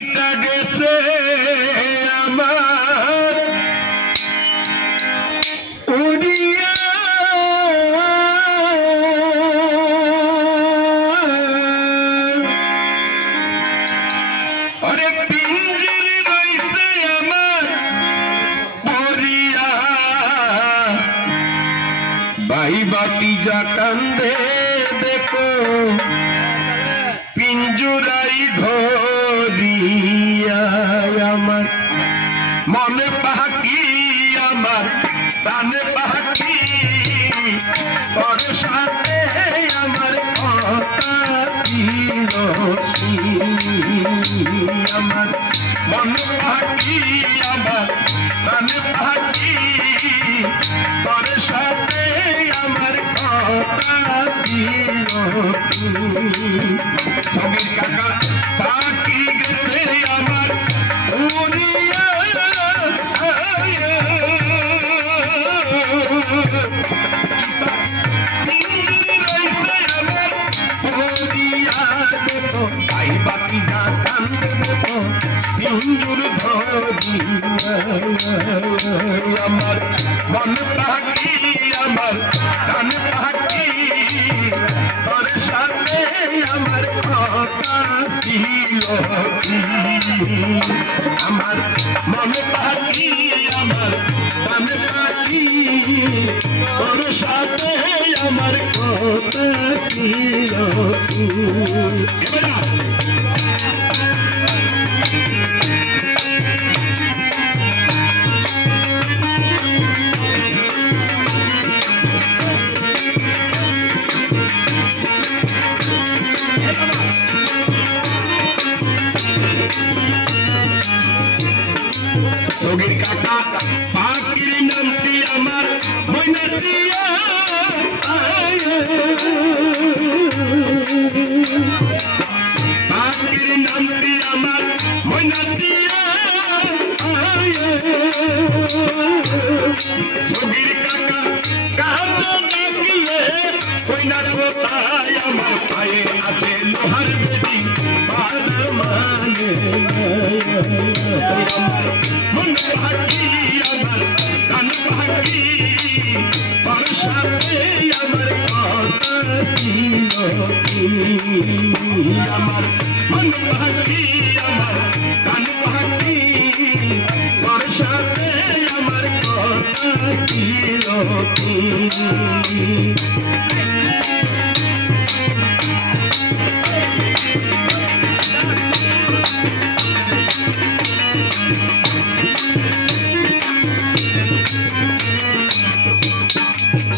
গেছে আমার উড়িয়া অরে পিঞ্জির রইছে আমার পরিয়া ভাই বাতি যা কান্দে দেখো পিঞ্জুরাই ধরিয়া আমার মনে পাখি আমার প্রাণে পাখি তোর সাথে আমার কথা ছিল আমার মনে পাখি আমার প্রাণে পাখি তোর সাথে আমার কথা ছিল সবির কাকা পাখি গেছে আমার উড়িয়া ভাই বাকি যা কান্দে দেখো পিঞ্জুর ধরিয়া আমার মন পাখি আমার কান পাখি তোর সাথে আমার কথা ছিল আমার মন পাখি আমার কান পাখি তোর সাথে আমার কথা ছিল সগির কাকা পাখির নামটি আমার ময়নাতিয়া পাখির নামটি আমার ময়নাতিয়া সগির কাকা কাঁদো ডাকলে কইনা কোথায় আমার পায়ে আছে লোহার বেদি বাজার মানে মন পাখি আমার কান পাখি তোর সাথে আমার কথা ছিল আমার মন পাখি আমার কান পাখি তোর সাথে আমার কথা ছিল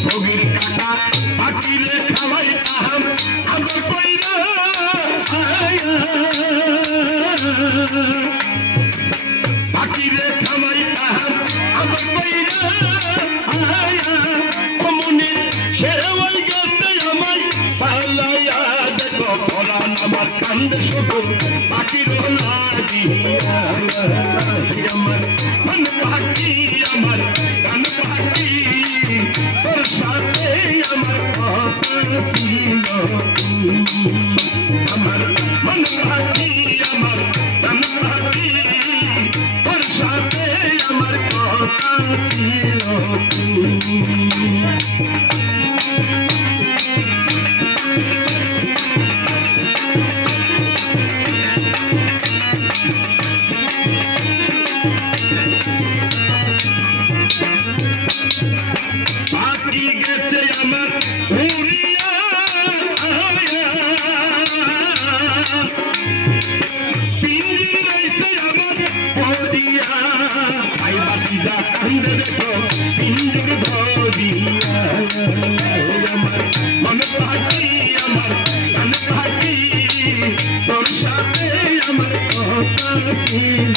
সগির কাকা পাখিরে খাওয়াই তাহাম আদর কইরা পাখিরে খাওয়াই তাহাম আদর কইরা অমনি সে ওই গেছে আমায় পালাইয়া দেখো পরাণ আমার কান্দে শুধু পাখির লাগিয়া আমার মন পাখি আমার কান পাখি তোর সাথে আমার কথা ছিল আমার মন পাখি আমার কান পাখি তোর সাথে আমার কথা ছিল পাখি গেছে আমার উড়িয়া পিঞ্জির রইছে আমার পরিয়া ভাই বাকি যা কান্দে দেখো পিঞ্জির ধরিয়া আমার মন পাখি আমার কান পাখি তোর সাথে আমার কথা ছিল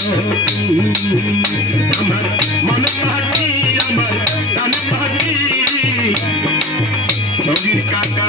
আমার মন পাখি আমার কান পাখি সগির কাকা